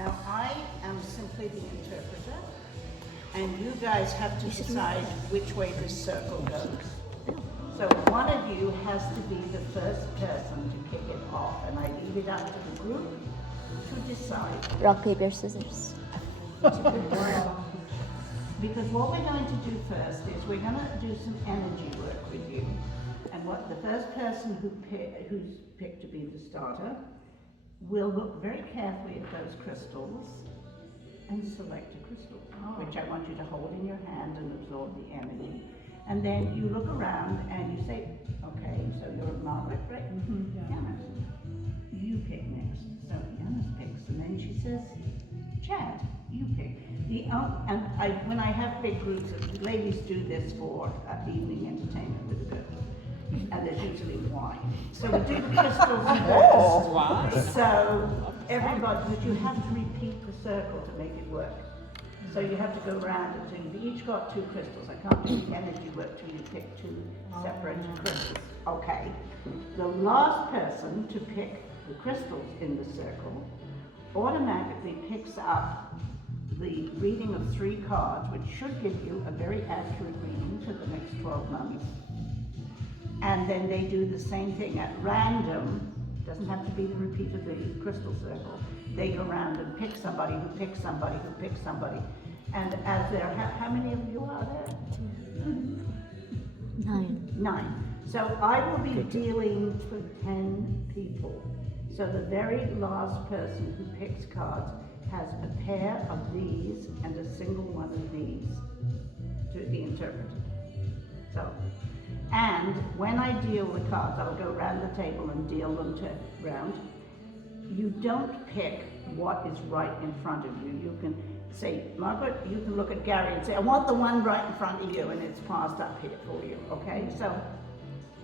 Now, I am simply the interpreter, and you guys have to decide which way this circle goes. So one of you has to be the first person to kick it off, and I leave it up to the group to decide. Rock, paper, scissors. Because what we're going to do first is we're going to do some energy work with you. And what the first person who's picked to be the starter will look very carefully at those crystals and select a crystal, which I want you to hold in your hand and absorb the energy. And then you look around and you say, okay, so you're Margaret, right? Mm-hmm. Janice, you pick next. So Janice picks, and then she says, Chad, you pick. When I have big groups, ladies do this for evening entertainment with the girls, and there's usually wine. So we do the crystals first. Wow. So everybody, but you have to repeat the circle to make it work. So you have to go around and do, you've each got 2 crystals. I can't do the energy work till you pick 2 separate crystals. Okay. The last person to pick the crystals in the circle automatically picks up the reading of 3 cards, which should give you a very accurate reading for the next 12 months. And then they do the same thing at random. Doesn't have to be the repeat of the crystal circle. They go around and pick somebody who picks somebody who picks somebody. And as there, how many of you are there? 9. 9. So I will be dealing with 10 people. So the very last person who picks cards has a pair of these and a single one of these to be interpreted. So, and when I deal the cards, I'll go around the table and deal them to round. You don't pick what is right in front of you. You can say, Margaret, you can look at Gary and say, I want the one right in front of you, and it's passed up here for you, okay? So,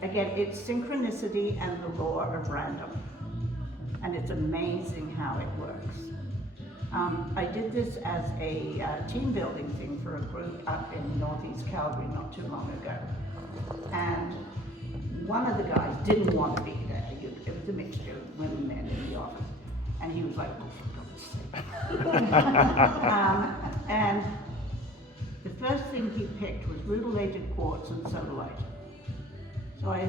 again, it's synchronicity and the law of random. And it's amazing how it works. I did this as a team building thing for a group up in Northeast Calgary not too long ago. And one of the guys didn't want to be there. It was a mixture of women and men in the office. And he was like, oh, for God's sake. And the first thing he picked was rutilated quartz and sodalite. So I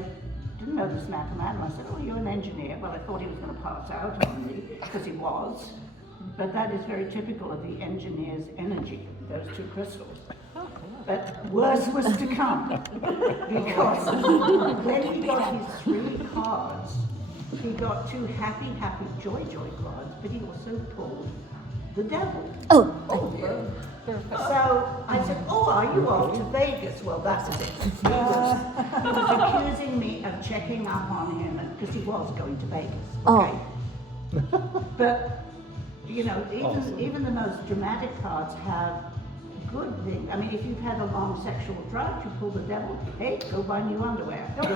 didn't know this mathematics. I said, oh, you're an engineer. Well, I thought he was going to pass out on me, because he was. But that is very typical of the engineer's energy, those 2 crystals. But worse was to come, because when he got his 3 cards, he got 2 happy, joy cards, but he also pulled the devil. So I said, oh, are you off to Vegas? Well, that's it. He was accusing me of checking up on him, because he was going to Vegas. Okay? But, you know, even the most dramatic cards have good things. I mean, if you've had a long sexual drought, you pull the devil, hey, go buy new underwear. But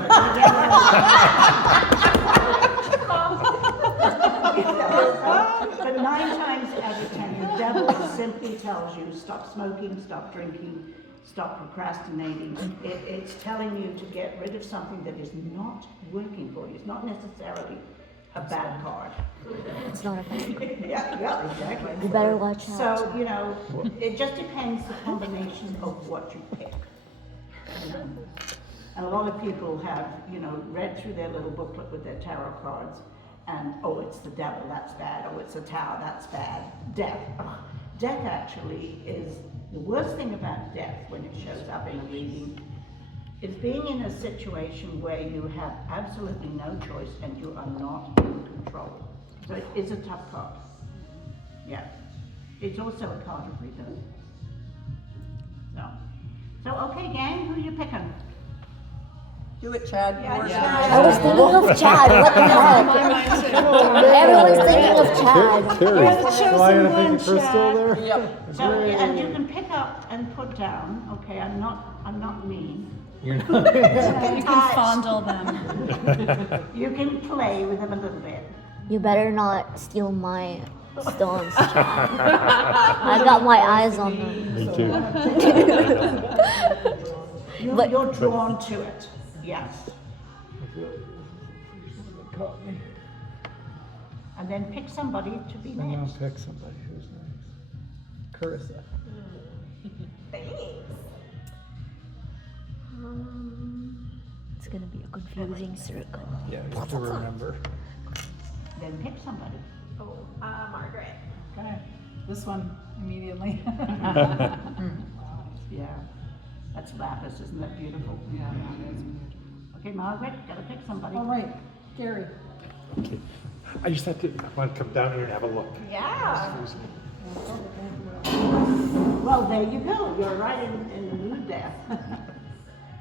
9 times out of 10, the devil simply tells you, stop smoking, stop drinking, stop procrastinating. It's telling you to get rid of something that is not working for you. It's not necessarily a bad card. It's not a bad card. Yeah, exactly. You better watch out. So, you know, it just depends the combination of what you pick. And a lot of people have, you know, read through their little booklet with their tarot cards, and, oh, it's the devil, that's bad. Oh, it's a tower, that's bad. Death. Oh, death actually is the worst thing about death when it shows up in a reading. It's being in a situation where you have absolutely no choice and you are not in control. So it is a tough card. Yeah. It's also a card of rebirth. So okay, gang, who are you picking? Do it, Chad. I was thinking of Chad. What the heck? Everyone's thinking of Chad. You're the chosen one, Chad. Yep. So, and you can pick up and put down. Okay, I'm not mean. You're not. You can fondle them. You can play with them a little bit. You better not steal my stones, Chad. I got my eyes on them. Me too. You're drawn to it. Yes. And then pick somebody to be And now next. pick somebody who's nice. Carissa. It's gonna be a confusing circle. Yeah, you have to remember. Then pick somebody. Oh, Margaret. Okay, this one immediately. Yeah. That's lapis, isn't that beautiful? Yeah, that is beautiful. Okay, Margaret, gotta pick somebody. All right, Gary. Okay. I just have to, I want to come down here and have a look. Yeah. Well, there you go. You're right in the mood there.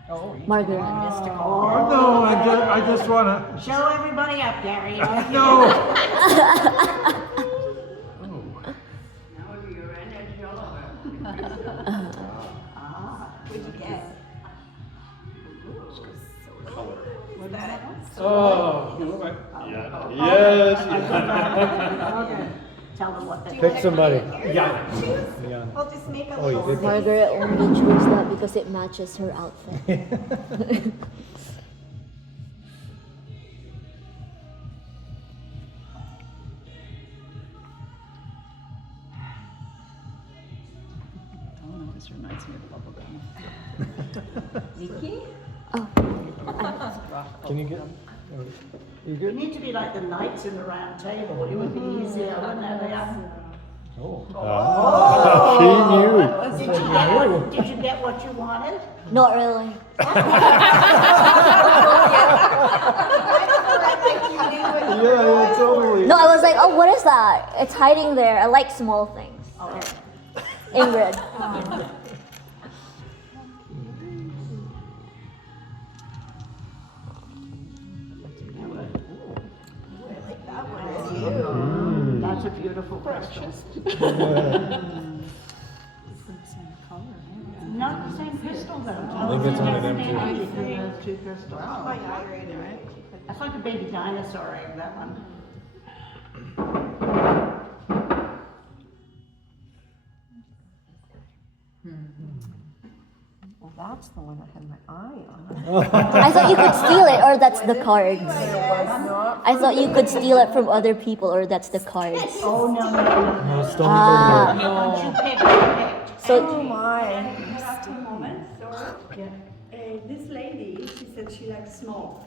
Oh, Margaret. Oh, No, I just want to. show everybody up, Gary. No. What'd you get? Was that? Oh. Yeah. Yes. Okay. Tell them what they Pick somebody. Yeah. Yeah. I'll just make a Oh, you little. did. Margaret only chose that because it matches her outfit. Oh no, this reminds me of bubblegum. Nikki? Can you get? You You good? need to be like the knights in the round table. It would be easier, wouldn't it? Yeah. Oh. She knew. Did you get what you wanted? Not really. Yeah, totally. No, I was like, oh, what is that? It's hiding there. I like small things. Okay. Ingrid. That's a beautiful crystal. Not the same crystal though. I think it's one of them too. Between those two crystals. That's like a baby dinosaur egg, that one. Well, that's the one I had my eye on. I thought you could steal it, or that's the cards. I thought you could steal it from other people, or that's the cards. Oh, no, no, no. No, stone Ah. Once you pick, you picked. So, Oh my. Just a moment, sorry. This lady, she said she likes small.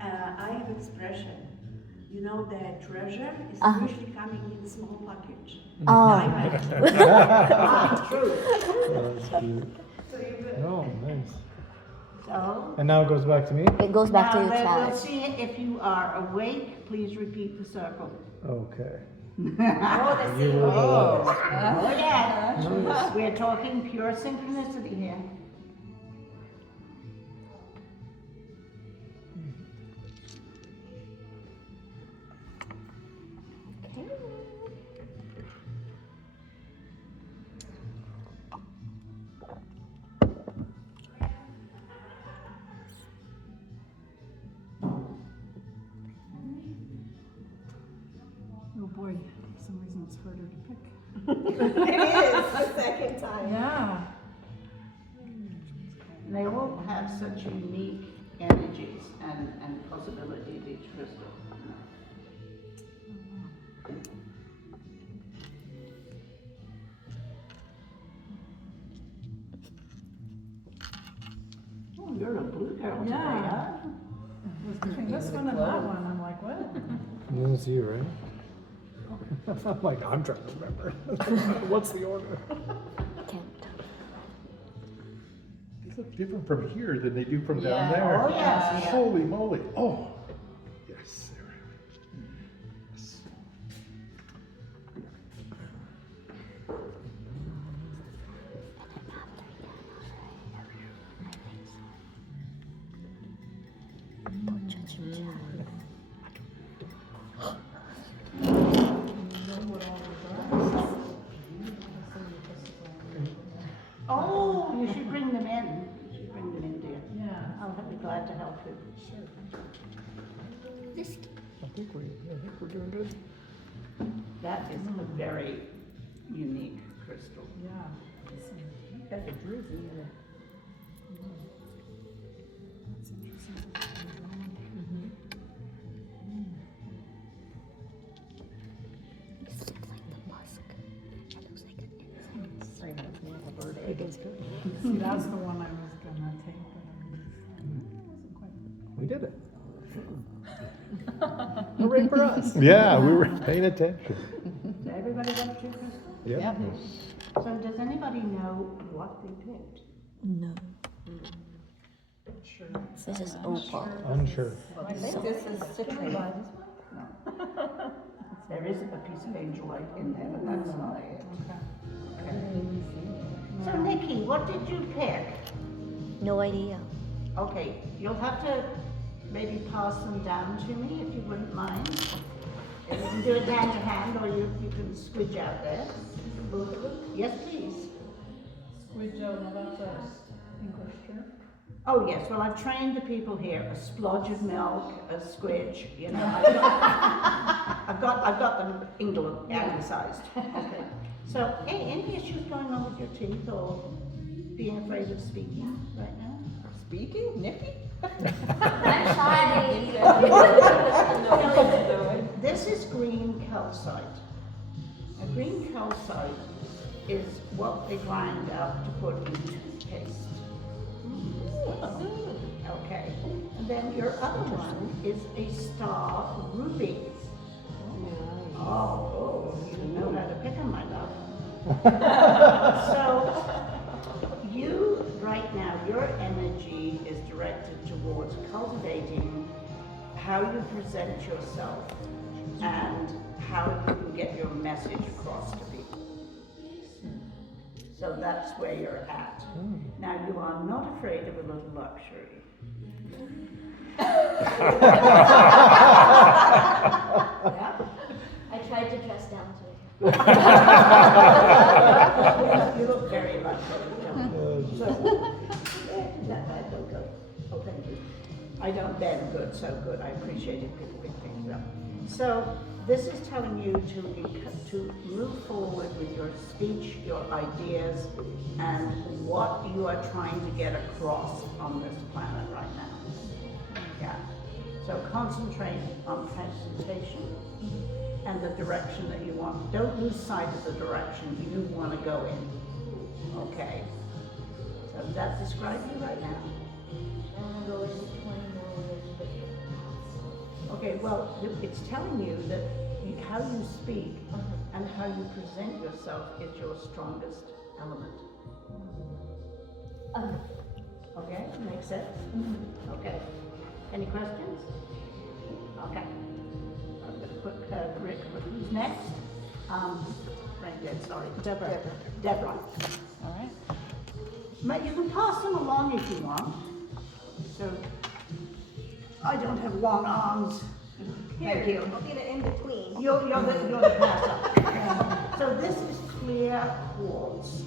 I have expression. You know, the treasure is usually coming in small package. oh, True. That's cute. Oh, nice. So, And now it goes back to me? it goes back to now your then we'll chat. see if you are awake. Please repeat the circle. Okay. Oh, yeah. Nice. We're talking pure synchronicity here. Oh boy, for some reason it's harder to pick. It is the second time. Yeah. They all have such unique energies and possibilities, each crystal. Oh, you're a blue girl today, Yeah. huh? It was between this one and that one. I'm like, what? That was you, right? I'm like, I'm trying to remember. What's the order? Can't. These look different from here than they do from down Yeah. there. Oh, yes. Holy moly. Oh, yes. There we go. Yes. Oh, you should bring them in. You should bring them in, dear. Yeah. I'll be glad to help you. I think we're doing good. That is a very unique crystal. Yeah. Got the druzy in it. See, that's the one I was gonna take, but I wasn't quite. We did it. Hooray for us. Yeah, we were paying attention. So everybody got two crystals? Yep. So does anybody know what they picked? No. This is opal. Unsure. I think this is citrine. There is a piece of angel light in there, but that's not it. Okay. So Nikki, what did you pick? No idea. Okay, you'll have to maybe pass them down to me if you wouldn't mind. And you can do it hand to hand, or you can squidge out there. Both of them? Yes, please. Squidge out, now that's a English term. Oh, yes, well, I've trained the people here, a splodge of milk, a squidge, you know. I've got them anglicized. Okay. So, any issues going on with your teeth or being afraid of speaking right now? Speaking, Nikki? I'm sorry. This is green calcite. A green calcite is what they grind up to put in toothpaste. Okay, and then your other one is a star ruby. Oh, you know how to pick them, my love. So, you, right now, your energy is directed towards cultivating how you present yourself and how you can get your message across to people. So that's where you're at. Now, you are not afraid of a little luxury. Yeah? I tried to dress down to it. You look very luxury, don't you? So, I don't go. Oh, thank you. I don't bend good, so good. I appreciate it. People pick things up. So, this is telling you to move forward with your speech, your ideas, and what you are trying to get across on this planet right now. Yeah. So concentrate on presentation and the direction that you want. Don't lose sight of the direction you want to go in. Okay. So does that describe you right now? I'm going to 20 more years with it. Okay, well, it's telling you that how you speak and how you present yourself is your strongest element. Okay, makes sense? Okay. Any questions? Okay. I'm gonna put Rick, who's next? Brain dead, sorry. Deborah. Deborah. All right. You can pass them along if you want. So, I don't have long arms. Thank you. I'll be the in-between. You're the passer. So this is clear quartz.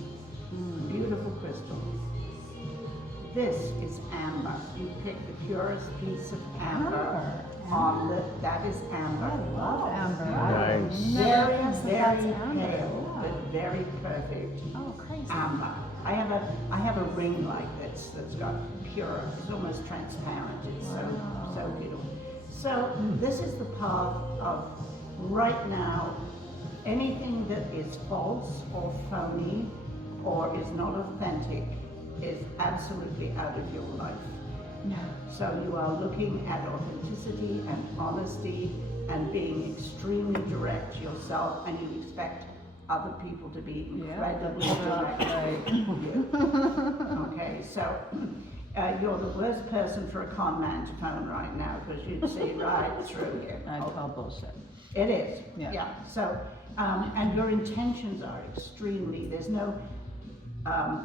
Beautiful crystal. This is amber. You pick the purest piece of amber. That is amber. I love amber. Nice. Very, Yes, very that's amber. pale, but very perfect. Oh, crazy. Amber. I have a ring like this that's got pure, it's almost transparent. It's so beautiful. So this is the path of right now, anything that is false or phony or is not authentic is absolutely out of your life. So you are looking at authenticity and honesty and being extremely direct yourself, and you expect other people to be incredibly direct. Okay, so you're the worst person for a con man to phone right now because you'd see right through you. I call bullshit. It is, Yeah. yeah. So, and your intentions are extremely, there's no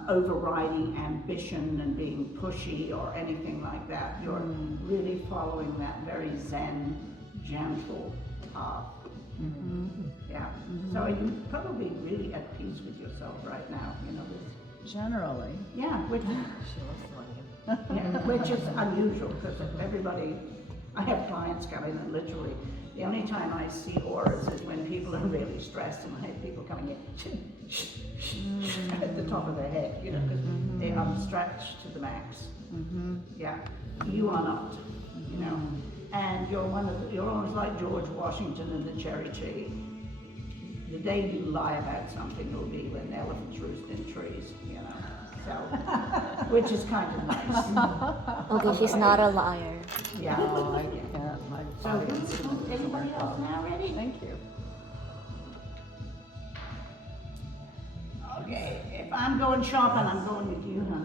overriding ambition and being pushy or anything like that. You're really following that very zen, gentle path. Yeah. So are you probably really at peace with yourself right now, you know? Generally. Yeah, which is unusual because everybody, I have clients come in and literally, the only time I see auras is when people are really stressed, and I have people coming in at the top of their head, you know, because they are stretched to the max. Yeah, you are not, you know, and you're almost like George Washington and the cherry tree. The day you lie about something will be when elephants roost in trees, you know. So, which is kind of nice. Okay, she's not a liar. Yeah. Oh, I can't. My So, audience who's, doesn't anybody work else out. now ready? Thank you. Okay, if I'm going shopping, I'm going with you, huh?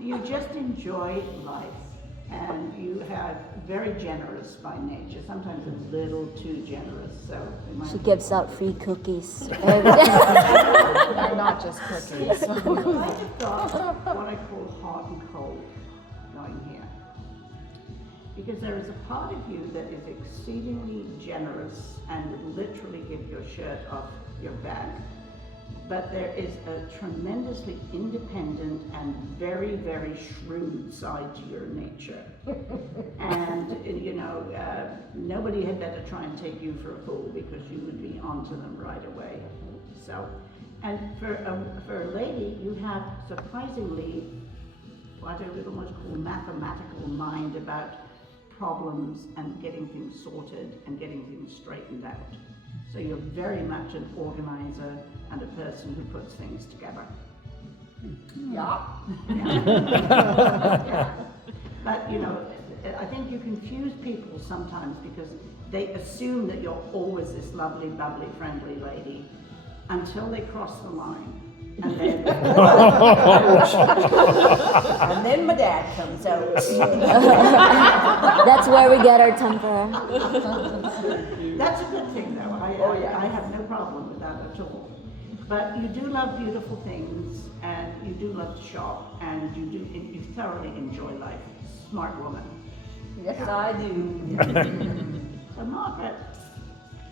You just enjoy life, and you have very generous by nature, sometimes a little too generous, so. it might She be- gives out free cookies every day. They're not just cookies. I have got what I call hot and cold going here. Because there is a part of you that is exceedingly generous and would literally give your shirt off your back. But there is a tremendously independent and very, very shrewd side to your nature. And, you know, nobody had better try and take you for a fool because you would be onto them right away. So, and for a lady, you have surprisingly what I would almost call mathematical mind about problems and getting things sorted and getting things straightened out. So you're very much an organizer and a person who puts things together. Yeah. Yeah. But you know, I think you confuse people sometimes because they assume that you're always this lovely, bubbly, friendly lady until they cross the line. And then, And then my dad comes out. That's where we get our temper. that's a good thing though. I have no problem with that at all. But you do love beautiful things and you do love to shop and you thoroughly enjoy life. Smart woman. Yes, I do. So Margaret,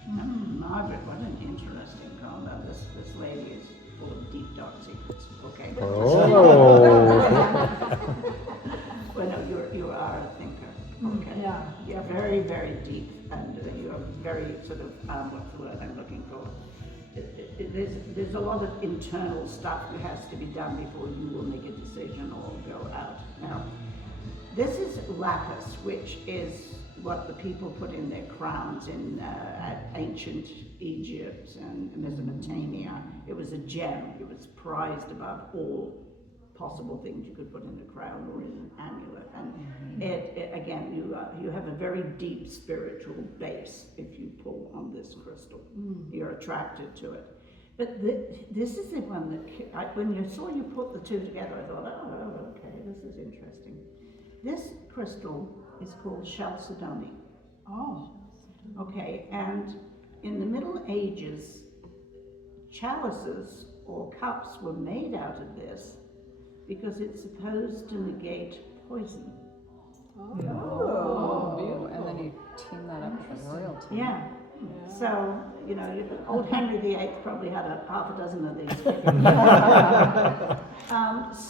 Margaret, what an interesting combo. This lady is full of deep, dark secrets. Okay. Well, no, you are a thinker. Okay. Yeah. You're very, very deep, and you're very sort of what's the word I'm looking for? There's a lot of internal stuff that has to be done before you will make a decision or go out. Now, this is lapis, which is what the people put in their crowns in ancient Egypt and Mesopotamia. It was a gem. It was prized above all possible things you could put in a crown or in an amulet. And it again, you have a very deep spiritual base if you pull on this crystal. You're attracted to it. But this is the one that, when you saw you put the two together, I thought, oh, okay, this is interesting. This crystal is called chalcedony. Oh. Okay, and in the Middle Ages, chalices or cups were made out of this because it's supposed to negate poison. Oh, beautiful. And then you team that up with royalty. Yeah. So, you know, old Henry VIII probably had half a dozen of these.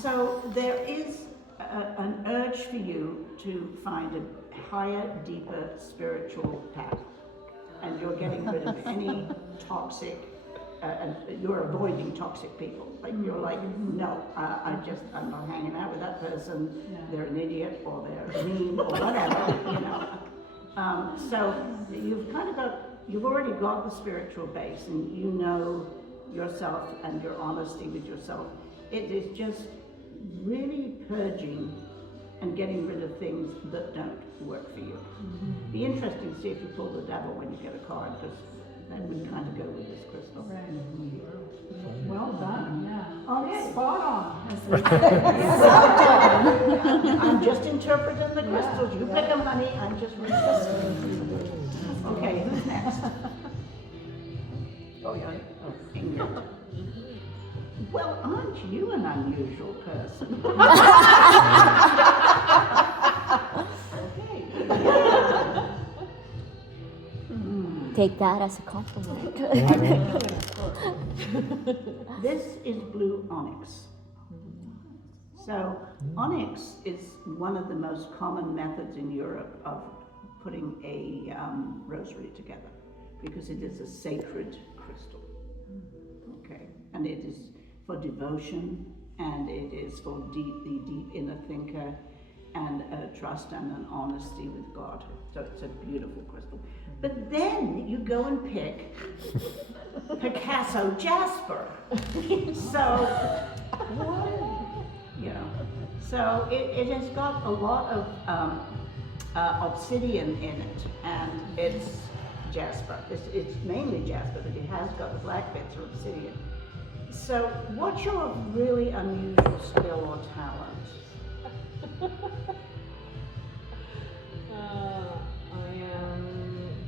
So there is an urge for you to find a higher, deeper spiritual path. And you're getting rid of any toxic, and you're avoiding toxic people. Like you're like, no, I'm not hanging out with that person. They're an idiot or they're mean or whatever, you know. So you've already got the spiritual base and you know yourself and your honesty with yourself. It is just really purging and getting rid of things that don't work for you. Be interesting to see if you pull the devil when you get a card, because that would kind of go with this crystal. Right. Well done, yeah. Okay. Spot on. I'm just interpreting the crystals. You pick them, honey. I'm just reading. Okay, who's next? Oh, yeah. Ingrid. Well, aren't you an unusual person? Okay. Take that as a compliment. This is blue onyx. So onyx is one of the most common methods in Europe of putting a rosary together because it is a sacred crystal. Okay, and it is for devotion and it is for the deep inner thinker. and a trust and an honesty with God. So it's a beautiful crystal. But then you go and pick Picasso jasper. So, you know, so it has got a lot of obsidian in it, and it's jasper. It's mainly jasper, but it has got the black bits of obsidian. So what's your really unusual skill or talent?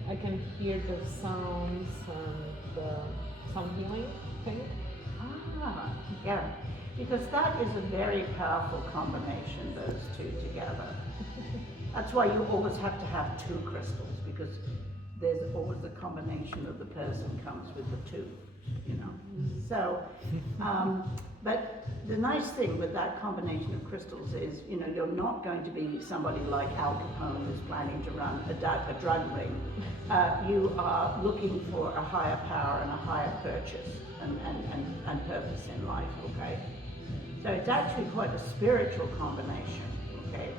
I can hear the sounds and some healing thing. Ah, yeah, because that is a very powerful combination, those two together. That's why you always have to have two crystals, because there's always the combination of the person comes with the two, you know. So, but the nice thing with that combination of crystals is, you know, you're not going to be somebody like Al Capone who's planning to run a drug ring. You are looking for a higher power and a higher purchase and purpose in life, okay? So it's actually quite a spiritual combination, okay?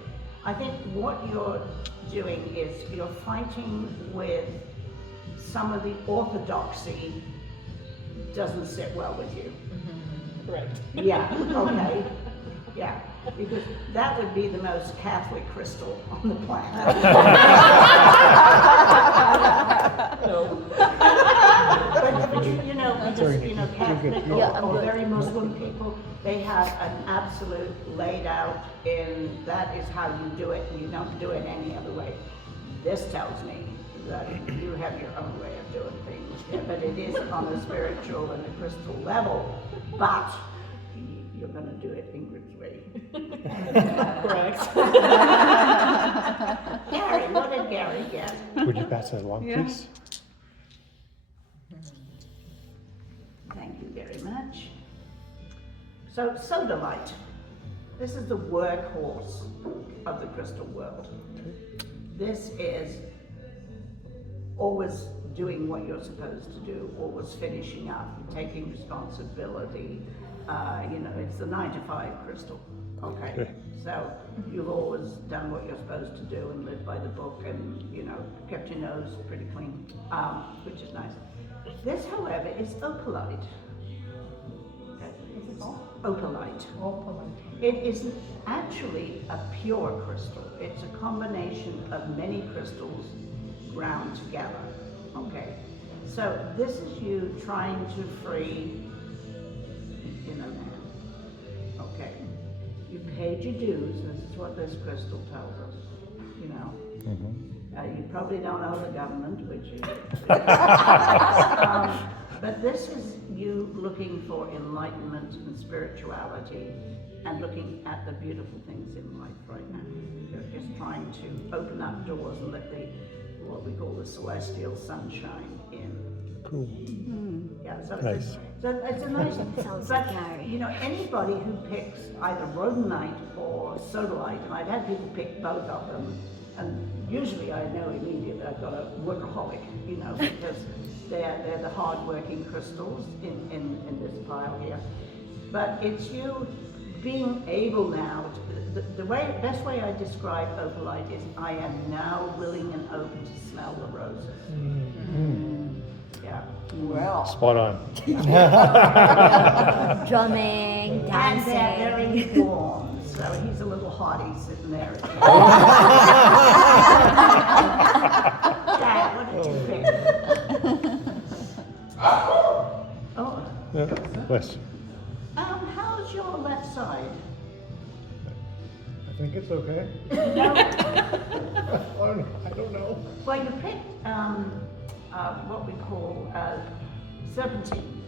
I think what you're doing is you're fighting with some of the orthodoxy doesn't sit well with you. Correct. Yeah, okay. Yeah, because that would be the most Catholic crystal on the planet. No. But you know, because, you know, Catholic or very Muslim people, they have an absolute laid out in that is how you do it, and you don't do it any other way. This tells me that you have your own way of doing things, yeah, but it is on a spiritual and a crystal level, but you're going to do it Ingrid's way. Correct. Gary, what did Gary get? Would you pass that along, Yeah. please? Thank you very much. So, sodalite. This is the workhorse of the crystal world. This is always doing what you're supposed to do, always finishing up, taking responsibility. You know, it's the 9 to 5 crystal. Okay. So you've always done what you're supposed to do and lived by the book, and you know, kept your nose pretty clean, which is nice. This, however, is opalite. Opalite. It isn't actually a pure crystal. It's a combination of many crystals ground together. Okay. So this is you trying to free the inner man. Okay. You paid your dues. This is what this crystal tells us. You know. You probably don't owe the government, which is. But this is you looking for enlightenment and spirituality and looking at the beautiful things in life right now. You're just trying to open up doors and let what we call the celestial sunshine in. Cool. Yeah, so Nice. it's a nice, Sounds but like Gary. you know, anybody who picks either rhodonite or sodalite, and I've had people pick both of them, and usually I know immediately I've got a workaholic, you know, because they're the hard-working crystals in this pile here. But it's you being able now, best way I describe opalite is I am now willing and open to smell the roses. Yeah. Well, Spot on. Drumming, And they're dancing. very warm, so he's a little haughty sitting there. Dad, what did you pick? Oh, Bless you. how's your left side? I think it's okay. No. I don't know. Well, you picked what we call serpentine.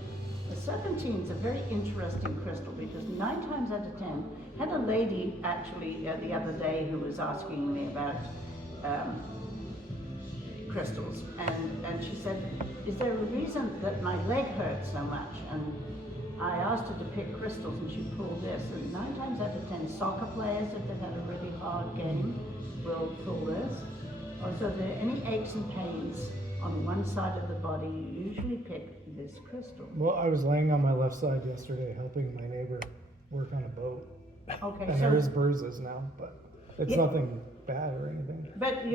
The serpentine's a very interesting crystal because 9 times out of 10, had a lady actually the other day who was asking me about crystals, and she said, is there a reason that my leg hurts so much? And I asked her to pick crystals and she pulled this, and 9 times out of 10 soccer players, if they've had a really hard game, will pull this. Also, if there are any aches and pains on one side of the body, you usually pick this crystal. Well, I was laying on my left side yesterday helping my neighbor work on a boat. Okay, And so there is bruises now, but It's Yeah. nothing bad or anything. But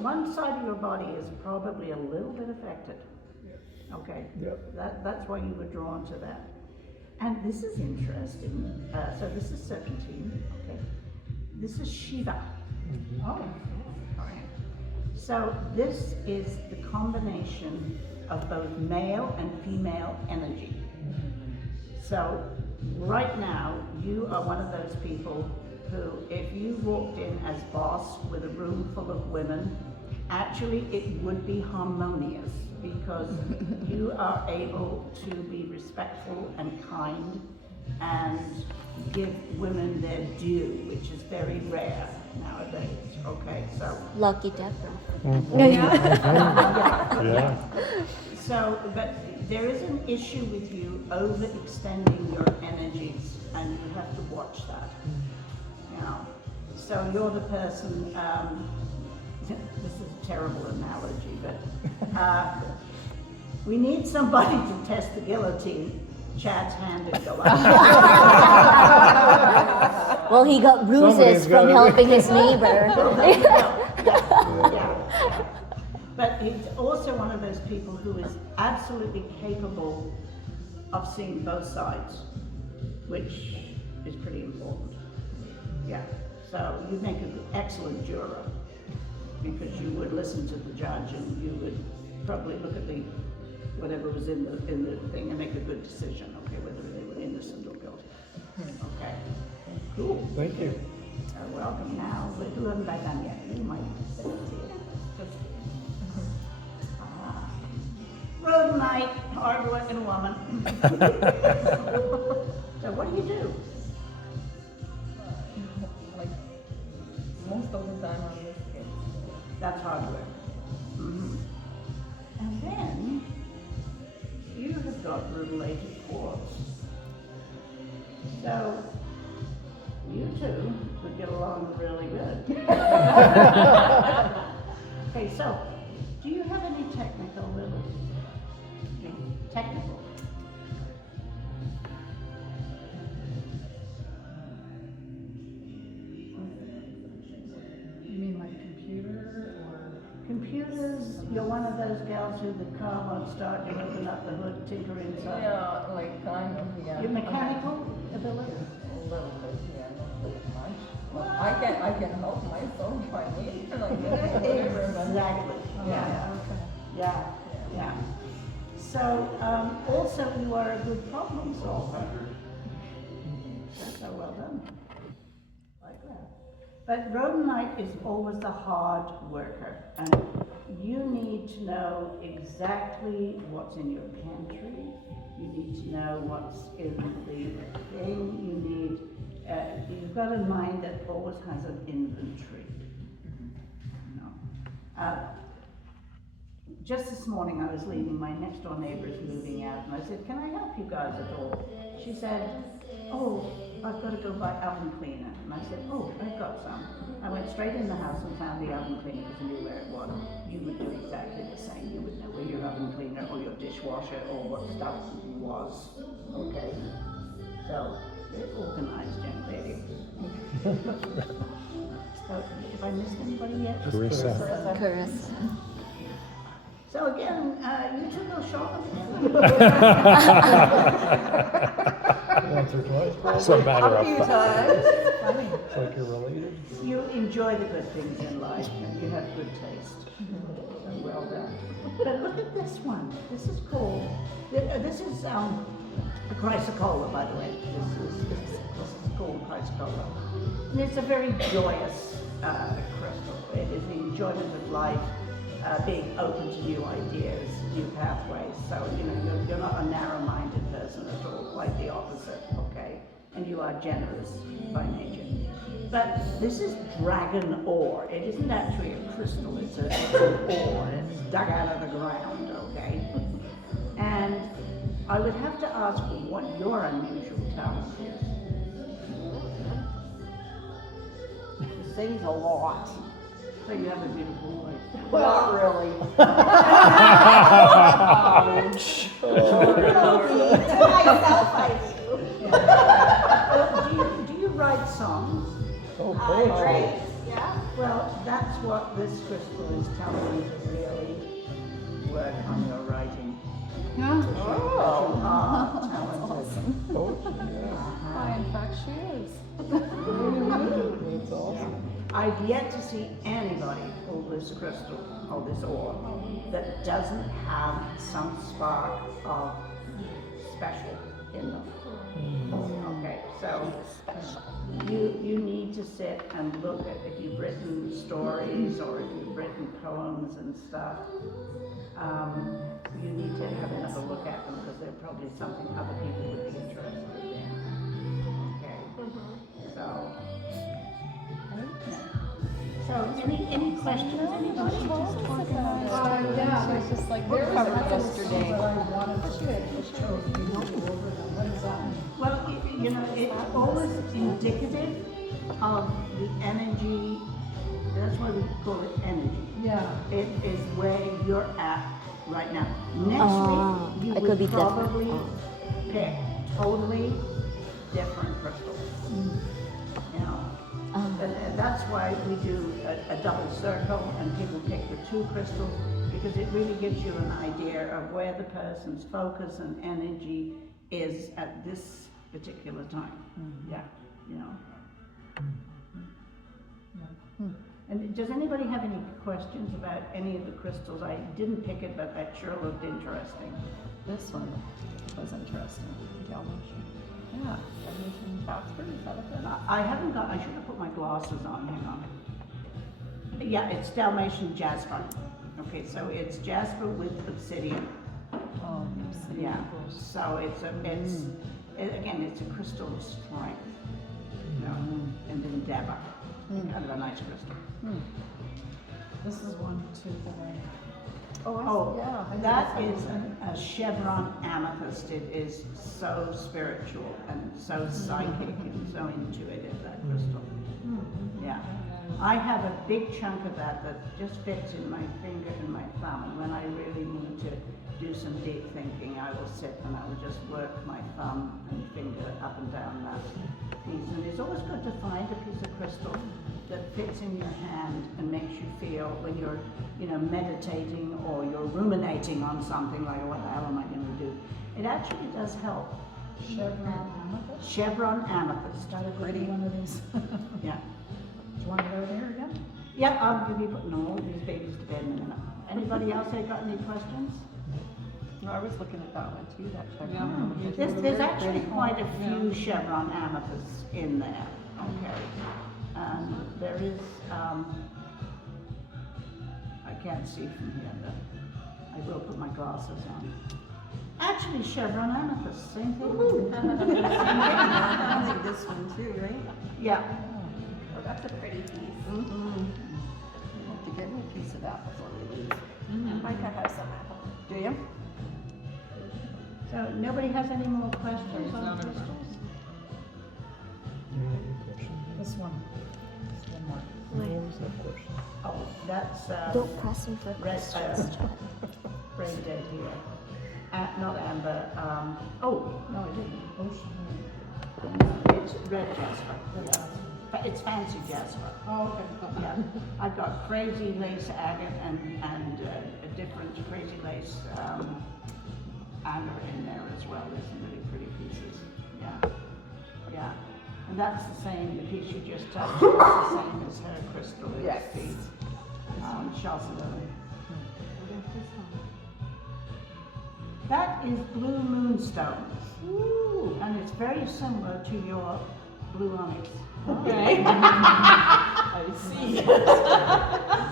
one side of your body is probably a little bit affected. Okay? Yep. That's why you were drawn to that. And this is interesting. So this is 17. Okay. This is Shiva. Oh, Alright. So this is the combination of both male and female energy. So right now, you are one of those people who, if you walked in as boss with a room full of women, actually it would be harmonious because you are able to be respectful and kind and give women their due, which is very rare nowadays. Okay, so Lucky Depper. Yeah. so, but there is an issue with you overextending your energies, and you have to watch that. You know, so you're the person. This is a terrible analogy, but we need somebody to test the guillotine. Chad's hand would go up. Well, he got bruises Somebody's from gotta- helping his neighbor. Yeah. But he's also one of those people who is absolutely capable of seeing both sides, which is pretty important. Yeah, so you make an excellent juror because you would listen to the judge and you would probably look at the whatever was in the thing and make a good decision, okay, whether they were innocent or guilty. Okay, cool. Thank you. Welcome now, but who haven't I done yet? You might sit here. Road night, hard-working woman. So what do you do? Like, most of the time I'm with kids. That's hard work. Mhm. And then you have got related chords. So you two would get along really good. Okay, so do you have any technical abilities? Technical. you mean like computer or? Computers, you're one of those gals who the car won't start, you open up the hood, tinker inside. Yeah, like kind of, yeah. Your mechanical ability? A little bit, yeah, not that much. But I can help myself if I need to, like, whatever. But Exactly, yeah, Okay. yeah. So, also you are a good problem solver. So well done. Like that. But Rhodonite is always the hard worker, and you need to know exactly what's in your pantry. You need to know what's in the thing. You need, you've got a mind that always has an inventory. You know. Just this morning I was leaving, my next door neighbor is moving out, and I said, can I help you guys at all? She said, oh, I've got to go buy oven cleaner. And I said, oh, I've got some. I went straight in the house and found the oven cleaner because I knew where it was. You would do exactly the same. You would know where your oven cleaner or your dishwasher or what stuff was. Okay? So, they're organized young lady. So, if I missed anybody yet? Carissa. Carissa. So again, you two go shopping. Once or twice, probably. It's a matter of It's like you're related. You enjoy the good things in life and you have good taste. So well done. But look at this one. This is cool. This is a chrysocolla, by the way. This is called chrysocolla. And it's a very joyous crystal. It is the enjoyment of life. Being open to new ideas, new pathways. So, you know, you're not a narrow-minded person at all, quite the opposite, okay? And you are generous by nature. But this is dragon ore. It isn't actually a crystal, it's an ore. It's dug out of the ground, okay? And I would have to ask what your unusual talent is. He sings a lot. So you have a beautiful voice. Not really. Ouch. To myself, I do. Do you write songs? Oh, Yeah. Well, that's what this crystal is telling you to really work on your writing. Yeah. You are talented. Oh, yeah. Why, in fact, she is. That's awesome. I've yet to see anybody pull this crystal or this ore that doesn't have some spark of special in them. Okay, so you need to sit and look at if you've written stories or if you've written poems and stuff. You need to have another look at them because they're probably something other people would be interested in. Okay, so. So, any questions, anybody? Yeah, it's just like they're covered yesterday. Well, you know, it's always indicative of the energy, that's why we call it energy. Yeah. It is where you're at right now. Ah, Next week, it you could be would different. probably pick totally different crystals. You know, and that's why we do a double circle and people pick the two crystals because it really gives you an idea of where the person's focus and energy is at this particular time. Yeah, you know. And does anybody have any questions about any of the crystals? I didn't pick it, but that sure looked interesting. This one was interesting. Dalmatian. Yeah, Dalmatian Jasper, is that what that I haven't got, I should have put my glasses on, hang on. Yeah, it's Dalmatian Jasper. Okay, so it's Jasper with obsidian. is? Oh, Yeah, so again, it's a crystal of strength, you know, and endeavor. Kind of a nice crystal. This is one too that I. Oh, yeah. that is a chevron amethyst. It is so spiritual and so psychic and so intuitive, that crystal. Yeah. I have a big chunk of that just fits in my finger and my thumb. And when I really need to do some deep thinking, I will sit and I will just work my thumb and finger up and down that piece. And it's always good to find a piece of crystal that fits in your hand and makes you feel when you're, you know, meditating or you're ruminating on something like, what the hell am I going to do? It actually does help. Chevron amethyst. Chevron amethyst. Got a pretty one of these. Yeah. Do you want to go there again? Yeah, I'll give you, putting all these babies to bed in a minute. Anybody else have got any questions? No, I was looking at that one too, that check. There's actually quite a few chevron amethysts in there, okay? And there is, I can't see from here, but I will put my glasses on. Actually, chevron amethyst, same thing. I like this one too, right? Yeah. Oh, that's a pretty piece. I'll have to get me a piece of that before we leave. Micah has some apple. Do you? So nobody has any more questions on crystals? This one. This one more. What was that question? Oh, that's, Don't press me for red, questions. brain dead here. Not amber, oh, no, it isn't. It's red jasper. It's fancy jasper. Oh, okay. Yeah, I've got crazy lace agate and a different crazy lace amber in there as well. There's some really pretty pieces. Yeah, yeah. And that's the same, the piece you just touched, is the same as her crystal. It's Yes. the chalcedony. That is blue moonstone. Ooh. And it's very similar to your blue onyx. Okay. I see.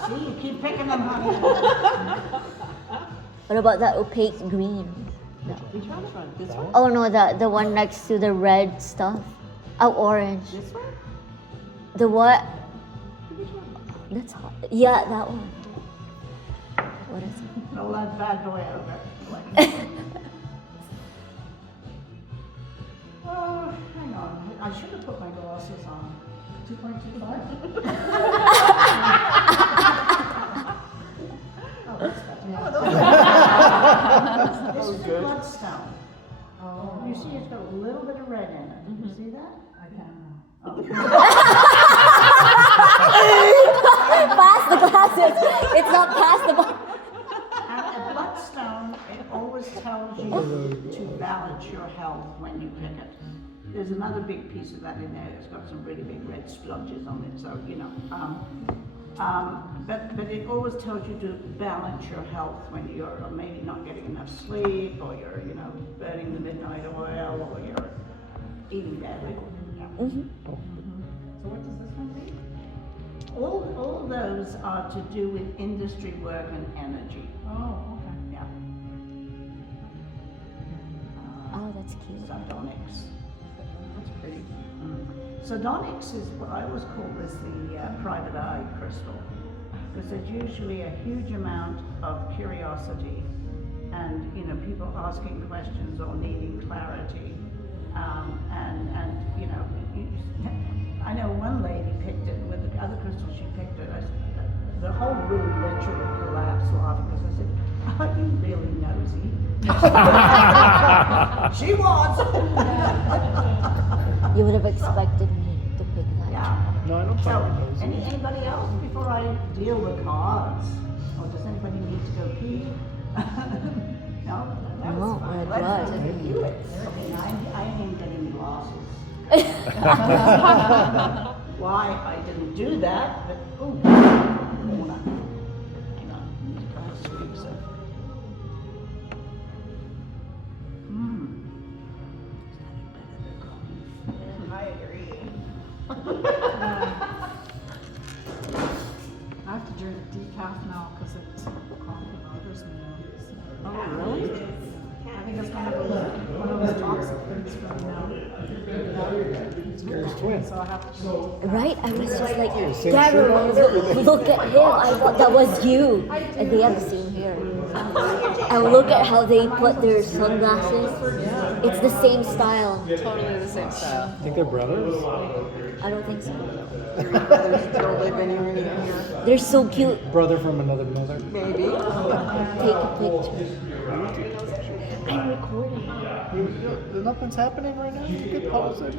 See, you keep picking them, honey. What about that opaque green? No. Which one? This one? Oh no, the one next to the red stuff. Oh, orange. This one? The what? Which one? That's hot. Yeah, that one. What is it? Roll that bad boy over. Oh, hang on. I should have put my glasses on. 2.25? Oh, that's better. This is a bloodstone. Oh. You see, it's got a little bit of red in it. You see that? I can't know. Oh. glasses. It's not past the bar. And a bloodstone, it always tells you to balance your health when you pick it. There's another big piece of that in there. It's got some really big red splodges on it, so you know. But it always tells you to balance your health when you're maybe not getting enough sleep, or you're burning the midnight oil, or you're eating badly. Yeah. So what does this one mean? All those are to do with industry work and energy. Oh, okay. Yeah. Oh, that's cute. Sardonyx. That's pretty. Sardonyx is what I always call this the private eye crystal, because there's usually a huge amount of curiosity and people asking questions or needing clarity, and I know one lady picked it, and with the other crystal she picked it, the whole room literally collapsed laughing, because I said, "Are you really nosy?" She was. You would have expected me to pick that. Yeah. No, I don't So, find those. anybody else before I deal the cards? Or does anybody need to go pee? No? That was No, fine. we're Let's good. review it. Okay, I ain't getting glasses. Why I didn't do that, but, oh, hold on. Hang on, last week, so. I agree. I have to drink decaf now because it's coffee bothers me. Oh, really? I think it's one of those toxic things for me now. Gary's twin. So I have to Right? I was just like, Same shirt Gary, on and everything. look at him. I thought that was you. And they have the same hair. And look at how they put their sunglasses. It's the same style. Totally the same style. Think they're brothers? I don't think so. Your brothers still live anywhere near here? They're so cute. Brother from another mother. Maybe. Take a picture. I'm recording. Nothing's happening right now? You could pause it.